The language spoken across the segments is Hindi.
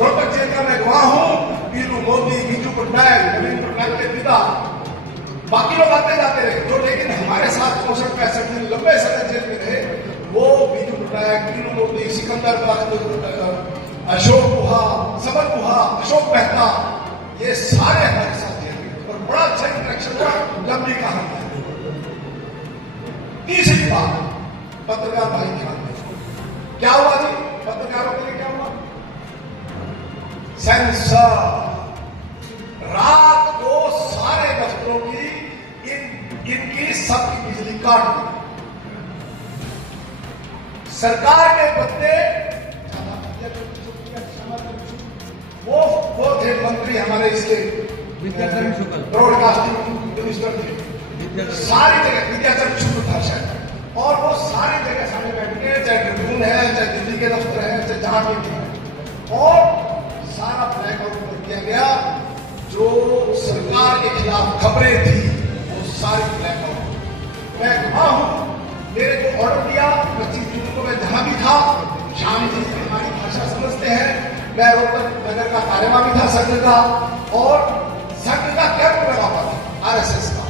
रोहतक जेल का मैं गवाह हूं। पीलू मोदी, बीजू पटनायक, नवीन पटनायक के पिता, बाकी लोग आते जाते रहे जो, लेकिन हमारे साथ 64-65 दिन लंबे समय जेल में रहे, वो बीजू पटनायक, पीलू मोदी, सिकंदर बख्त, अशोक गुहा, समर गुहा, अशोक मेहता, ये सारे हमारे साथ जेल में। और बड़ा अच्छा इंटरेक्शन हुआ, लंबी कहानी है। तीसरी बात, पत्रकार भाई ध्यान दें, क्या हुआ जी पत्रकारों के लिए, क्या हुआ? सेंसर, रात को सारे दफ्तरों की इनकी सबकी बिजली काट दी। सरकार के बदले वो थे मंत्री हमारे इसके ब्रॉडकास्टिंग मिनिस्टर थे, सारी जगह विद्याचरण शुक्ल था शायद, और वो सारी जगह सामने बैठ के, चाहे ट्रिब्यून है, चाहे दिल्ली के दफ्तर है, चाहे जहां भी है, और सारा ब्लैक आउट कर दिया गया। जो सरकार के खिलाफ खबरें थी वो सारी ब्लैक आउट। मैं वहां हूं, मेरे को ऑर्डर दिया 25 जून को, मैं जहां भी था, शाम जी हमारी भाषा समझते हैं, मैं रोहतक नगर का कार्यवाही था संघ का, और संघ का कैंप लगा हुआ था आरएसएस का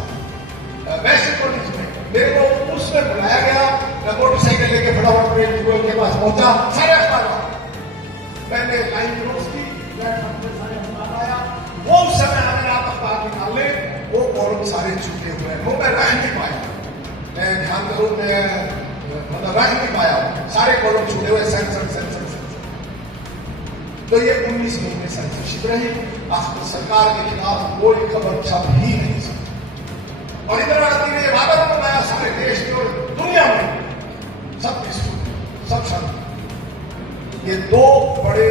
वैसे कॉलेज में। मेरे को उसमें बुलाया गया, मैं मोटरसाइकिल लेके फटाफट प्रेम के पास पहुंचा, सारे अखबार मैंने लाइन क्रॉस की, सारे अखबार आया, वो उस समय अगर आप अखबार निकाल ले, वो कॉलम सारे छूटे हुए हैं, वो मैं रह नहीं पाया, मैं ध्यान करूं, मैं मतलब रह नहीं पाया, सारे कॉलम छूटे हुए, सेंसर। तो ये 19 महीने सेंसरशिप रही, सरकार के खिलाफ कोई खबर छप ही नहीं सकती। और इंदिरा गांधी ने वादा बनाया सारे देश में और दुनिया में सब शांति। ये दो बड़े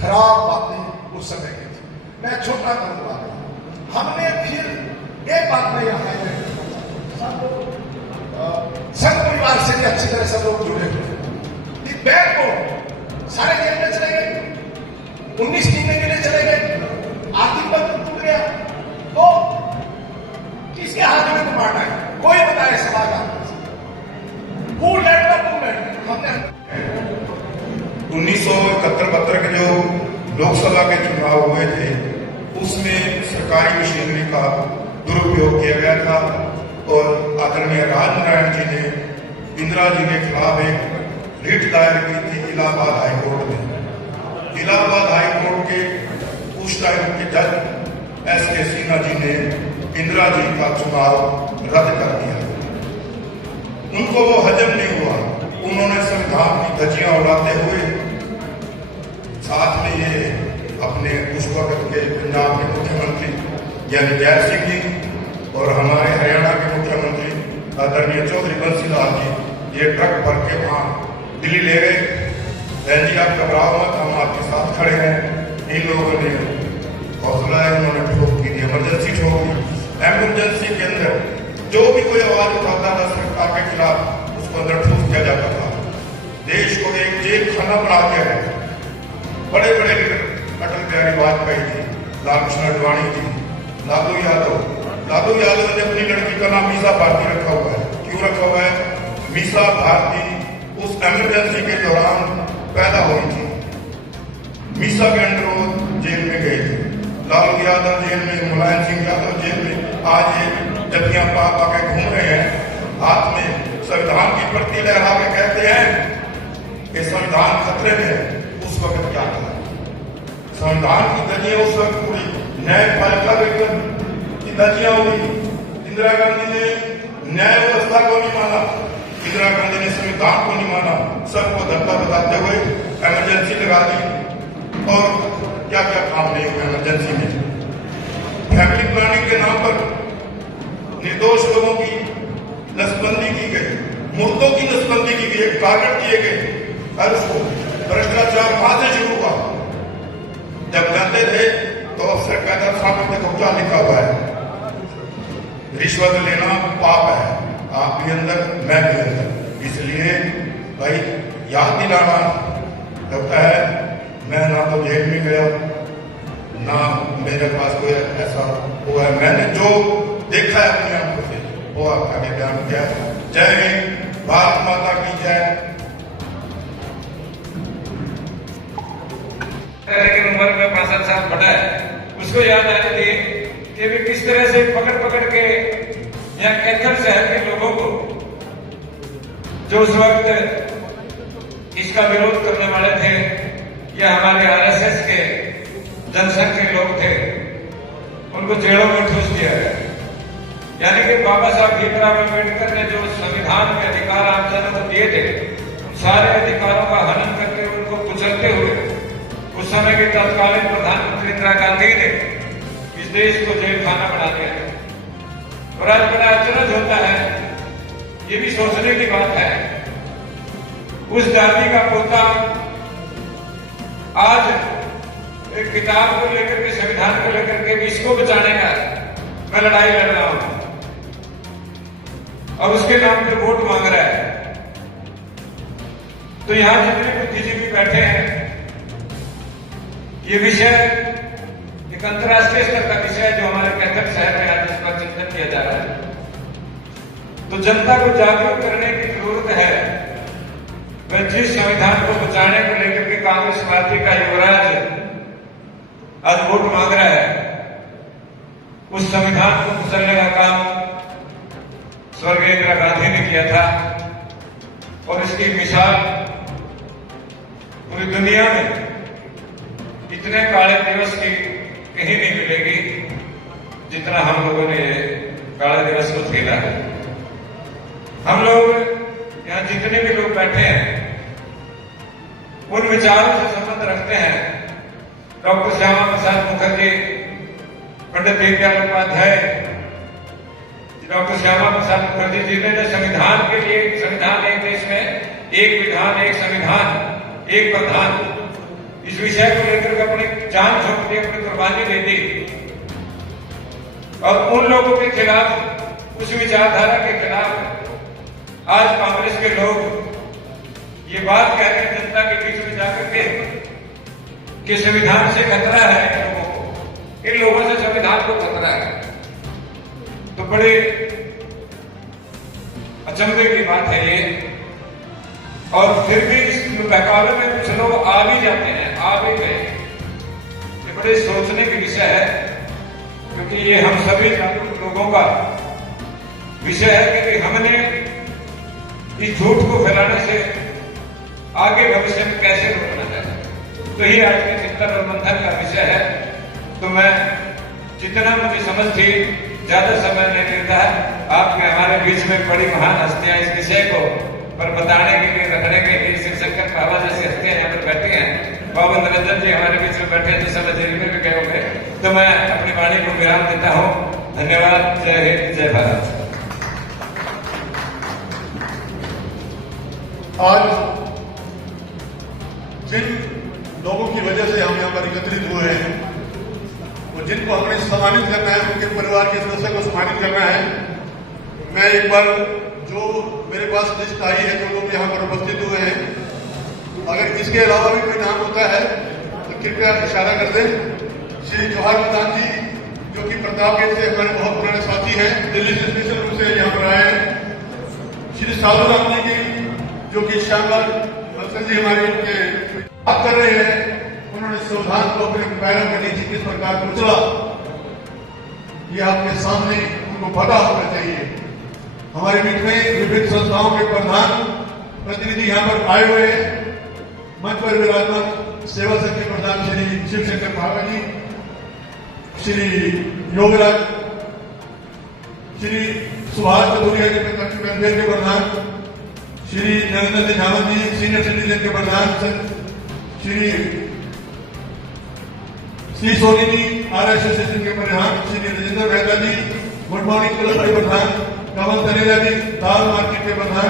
खराब बातें उस समय की थी। मैं छोटा करूंगा, हमने फिर एक बात में यहां संघ परिवार से भी अच्छी तरह सब लोग जुड़े हुए, बैंक को सारे जेल में चले गए, 19 महीने के लिए चले गए, आर्थिक बंधन टूट गया, तो किसके हाथ में तो मारना है? कोई बताए समाज हमने 1971-72 के जो लोकसभा के चुनाव हुए थे, उसमें सरकारी मशीनरी का दुरुपयोग किया गया था, और आदरणीय राजनारायण जी ने इंदिरा जी के खिलाफ एक रिट दायर की थी इलाहाबाद हाईकोर्ट में। इलाहाबाद हाईकोर्ट के उस टाइम के जज एस.के. सिन्हा जी ने इंदिरा जी का चुनाव रद्द कर दिया। उनको वो हजम नहीं हुआ, उन्होंने संविधान की धज्जियां उड़ाते हुए साथ में ये अपने उस वक्त के पंजाब के मुख्यमंत्री यानी जय सिंह जी और हमारे हरियाणा के मुख्यमंत्री आदरणीय चौधरी बंसीलाल जी ये ट्रक भर के वहां दिल्ली ले गए। बहन जी आप घबराओ मत, हम आपके साथ खड़े हैं। इन लोगों ने हौसला है, उन्होंने ठोक की थी, इमरजेंसी ठोक दी। एमरजेंसी के अंदर जो भी कोई आवाज उठाता था सरकार के खिलाफ, उसको अंदर ठूस दिया जाता था। देश को एक जेल खाना बना दिया गया। बड़े बड़े लीडर अटल बिहारी वाजपेयी जी, लालकृष्ण आडवाणी जी, लालू यादव ने अपनी लड़की का नाम मीसा भारती रखा हुआ है। क्यों रखा हुआ है? मीसा भारती उस एमरजेंसी के दौरान पैदा हुई थी। मीसा के अंडर जेल में गए थे, लालू यादव जेल में, मुलायम सिंह यादव जेल में। आज ये जब्बियां पा के घूम रहे हैं, हाथ में संविधान की प्रति लहरा के कहते हैं कि संविधान खतरे में। उस वक्त क्या था? संविधान की धज्जियां उस वक्त पूरी न्यायपालिका की धज्जियां हुई। इंदिरा गांधी ने न्याय व्यवस्था को नहीं माना, इंदिरा गांधी ने संविधान को नहीं माना, सबको धक्का बताते हुए इमरजेंसी लगा दी। और क्या क्या काम नहीं हुआ इमरजेंसी में? फैमिली प्लानिंग के नाम पर निर्दोष लोगों की नसबंदी की गई, मुर्दों की नसबंदी की गई, टारगेट दिए गए। और उसको भ्रष्टाचार वहां से शुरू हुआ। जब जाते थे तो अफसर कहता सामने देखो क्या लिखा हुआ है, रिश्वत लेना पाप है, आप भी अंदर मैं भी अंदर। इसलिए भाई याद दिलाना लगता है, मैं ना तो जेल में गया, ना मेरे पास कोई ऐसा हुआ है। मैंने जो देखा है अपनी आंखों से वो आपका बयान किया। जय हिंद, भारत माता की जय। उम्र में 65 साल बड़ा है, उसको याद आ रही थी कि वे किस तरह से पकड़ पकड़ के यहाँ कैथल शहर के लोगों को, जो उस वक्त इसका विरोध करने वाले थे या हमारे आरएसएस के जनसंघ के लोग थे, उनको जेलों में ठूस दिया गया। यानी कि बाबा साहब भीमराव अम्बेडकर ने जो संविधान के अधिकार आम जनता को दिए थे, उन सारे अधिकारों का हनन करके उनको कुचलते हुए उस समय के तत्कालीन प्रधानमंत्री इंदिरा गांधी ने इस देश को जेल खाना बना दिया। और आज बड़ा अचरज होता है, ये भी सोचने की बात है, उस जाति का पोता आज एक किताब को लेकर के, संविधान को लेकर के इसको बचाने का मैं लड़ाई लड़ रहा हूं और उसके नाम पे वोट मांग रहा है। तो यहां जितने बुद्धिजीवी बैठे हैं, ये विषय एक अंतर्राष्ट्रीय स्तर का विषय है जो हमारे कैथल शहर में आज इस पर चिंतन किया जा रहा है। तो जनता को जागरूक करने की जरूरत है। वह जिस संविधान को बचाने को लेकर के कांग्रेस पार्टी का युवराज आज वोट मांग रहा है, उस संविधान को कुचलने का काम स्वर्गीय इंदिरा गांधी ने किया था और इसकी मिसाल पूरी दुनिया में इतने काले दिवस की कहीं नहीं मिलेगी जितना हम लोगों ने काले दिवस को झेला है। हम लोग यहां जितने भी लोग बैठे हैं उन विचारों से संबंध रखते हैं। डॉक्टर श्यामा प्रसाद मुखर्जी, पंडित दीनदयाल उपाध्याय, डॉक्टर श्यामा प्रसाद मुखर्जी जी ने संविधान के लिए, संविधान एक देश में एक विधान, एक संविधान, एक प्रधान, इस विषय को लेकर के अपनी जान झोंक दी, अपनी कुर्बानी दे दी। और उन लोगों के खिलाफ, उस विचारधारा के खिलाफ आज कांग्रेस के लोग ये बात कह रहे हैं जनता के बीच में जाकर के कि संविधान से खतरा है इन लोगों को, इन लोगों से संविधान को खतरा है। तो बड़े अचंभे की बात है ये। और फिर भी इस बहकावे में कुछ लोग आ भी जाते हैं, आ भी गए। ये बड़े सोचने की विषय है, क्योंकि ये हम सभी जागरूक लोगों का विषय है कि हमने इस झूठ को फैलाने से आगे भविष्य में कैसे रोकना है। तो ये आज के चिंतन और मंथन का विषय है। तो मैं जितना मुझे समझ थी, ज्यादा समय नहीं लेता है। आपके हमारे बीच में बड़ी महान हस्तियां इस विषय को पर बताने के लिए, रखने के लिए शिवशंकर बाबा जैसे हस्तियां यहाँ पर बैठी हैं। बाबा निरंजन जी हमारे बीच में बैठे हैं, जो समय जेल में भी गए होंगे। तो मैं अपनी वाणी को विराम देता हूँ। धन्यवाद। जय हिंद, जय भारत। आज जिन लोगों की वजह से हम यहाँ पर एकत्रित हुए हैं, वो जिनको हमने सम्मानित करना है, उनके परिवार के सदस्य को सम्मानित करना है। मैं एक बार, जो मेरे पास लिस्ट आई है, जो लोग यहाँ पर उपस्थित हुए हैं, अगर इसके अलावा भी कोई नाम होता है तो कृपया इशारा कर दें। श्री जवाहर प्रधान जी, जो कि प्रतापगढ़ से हमारे बहुत पुराने साथी हैं, दिल्ली से स्पेशल रूप से यहाँ पर आए हैं। श्री साधु राम जी की, जो कि श्यामलाल बंसल जी हमारे उनके बात कर रहे हैं, उन्होंने संविधान को अपने पैरों के नीचे किस प्रकार कुचला, ये आपके सामने उनको पता होना चाहिए। हमारे बीच में विभिन्न संस्थाओं के प्रधान प्रतिनिधि यहाँ पर आए हुए हैं। मंच पर विराजमान सेवा संघ के प्रधान श्री शिवशंकर भागा जी, श्री योगराज, श्री सुभाष चतुरिया जी के प्रधान, श्री नरेंद्र झामन जी सीनियर सिटीजन के प्रधान, श्री सोनी जी आर एसोसिएशन के प्रधान, श्री राजेंद्र मेहता जी गुड मॉर्निंग क्लब के प्रधान, कमल तनेजा जी दाल मार्केट के प्रधान,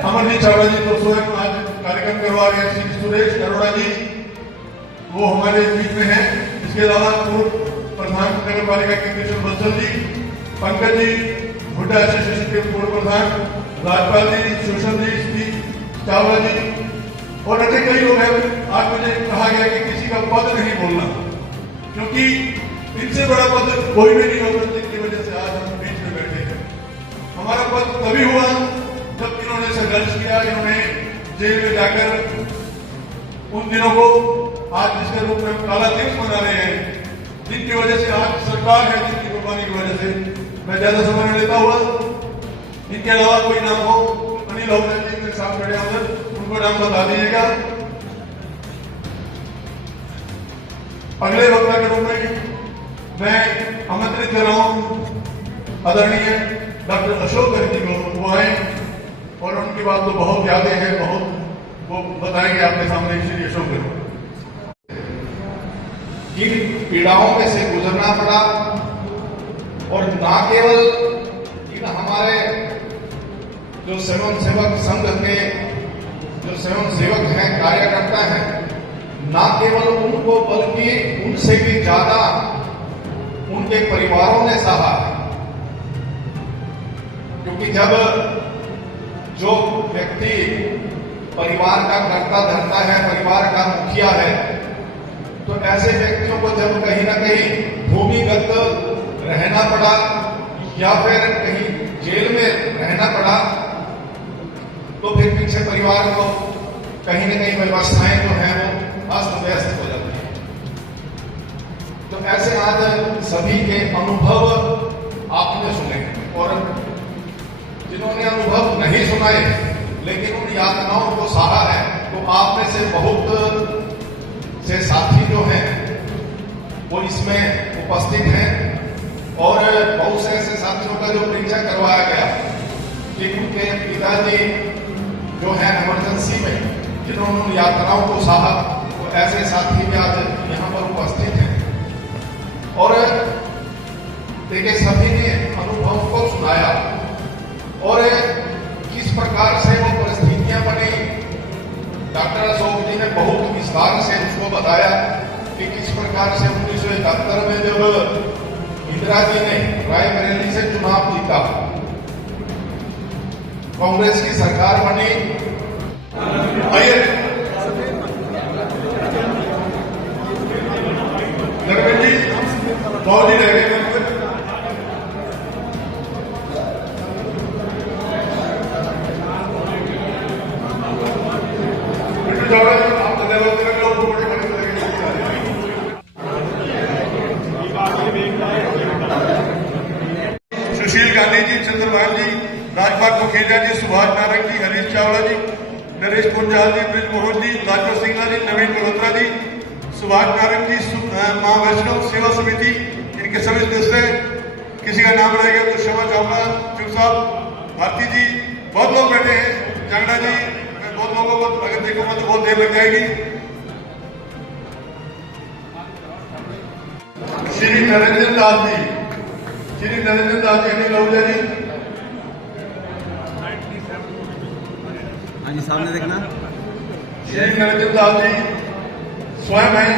अमरजीत चावड़ा जी तो स्वयं आज कार्यक्रम करवा रहे हैं, श्री सुरेश अरोड़ा जी वो हमारे बीच में हैं। इसके अलावा पूर्व प्रधान नगर पालिका के कृष्ण बंसल जी, पंकज जी हुड्डा एसोसिएशन के पूर्व प्रधान, राजपाल जी, सुषम जी, श्री चावला जी और अन्य कई लोग हैं। आज मुझे कहा गया कि किसी का पद नहीं बोलना, क्योंकि इनसे बड़ा पद कोई भी नहीं होता, जिनकी वजह से आज हम बीच में बैठे हैं। हमारा पद तभी हुआ जब इन्होंने संघर्ष किया, इन्होंने जेल में जाकर उन दिनों को आज जिसके रूप में हम काला दिवस मना रहे हैं, जिनकी वजह से आज सरकार है, जिनकी कुर्बानी की वजह से मैं ज्यादा समय नहीं लेता हुआ, इनके अलावा कोई नाम हो, अनिल होगा जी के साथ खड़े होकर उनको नाम बता दीजिएगा। अगले वक्ता के रूप में मैं आमंत्रित कर रहा हूं आदरणीय डॉक्टर अशोक गहरी को, वो आए और उनकी बात तो बहुत यादें हैं, बहुत वो बताएंगे आपके सामने। श्री अशोक गहरी इन पीड़ाओं में से गुजरना पड़ा और ना केवल इन हमारे जो स्वयं सेवक संघ के जो स्वयं सेवक हैं, कार्यकर्ता हैं, ना केवल उनको बल्कि उनसे भी ज्यादा उनके परिवारों ने सहा है। क्योंकि जब जो व्यक्ति परिवार का कर्ता धर्ता है, परिवार का मुखिया है, तो ऐसे व्यक्तियों को जब कहीं ना कहीं भूमिगत रहना पड़ा या फिर कहीं जेल में रहना पड़ा, तो फिर पीछे परिवार को कहीं न कहीं व्यवस्थाएं जो हैं वो अस्त व्यस्त हो जाती है। तो ऐसे आज सभी के अनुभव आपने सुने और जिन्होंने अनुभव नहीं सुनाए लेकिन उन यातनाओं को सहा है, तो आप में से बहुत से साथी जो हैं वो इसमें उपस्थित हैं और बहुत से ऐसे साथियों का जो परिचय करवाया गया कि उनके पिताजी जो है इमरजेंसी में जिन्होंने उन यात्राओं को सहा, तो ऐसे साथी भी आज यहाँ पर उपस्थित हैं। और देखिए सभी ने अनुभव को सुनाया और किस प्रकार से वो परिस्थितियां बनी, डॉक्टर अशोक जी ने बहुत विस्तार से उसको बताया कि किस प्रकार से 1971 में जब इंदिरा जी ने रायबरेली से चुनाव जीता, कांग्रेस की सरकार बनी। आइए नरवेल जी, बहुत ही रह गए आप धन्यवाद करेंगे और बड़े बड़े सुशील गांधी जी, चंद्रभान जी, राजपाल मुखिया जी, सुभाष नारंग जी, हरीश चावड़ा जी, नरेश पुंजाल जी, ब्रिज मोहन जी, लाजपत सिंह जी, नवीन मल्होत्रा जी, सुभाष नारंग जी, मां वैष्णव सेवा समिति, इनके सभी सदस्य, किसी का नाम रहेगा तो क्षमा चाहूंगा। चुप साहब, भारती जी, बहुत लोग बैठे हैं, जांगड़ा जी, मैं बहुत लोगों को अगर देखूंगा तो बहुत देर लग जाएगी। श्री नरेंद्र दास जी, श्री नरेंद्र दास जी, अनिल आहूजा जी, हाँ जी सामने देखना। श्री नरेंद्र दास जी स्वयं हैं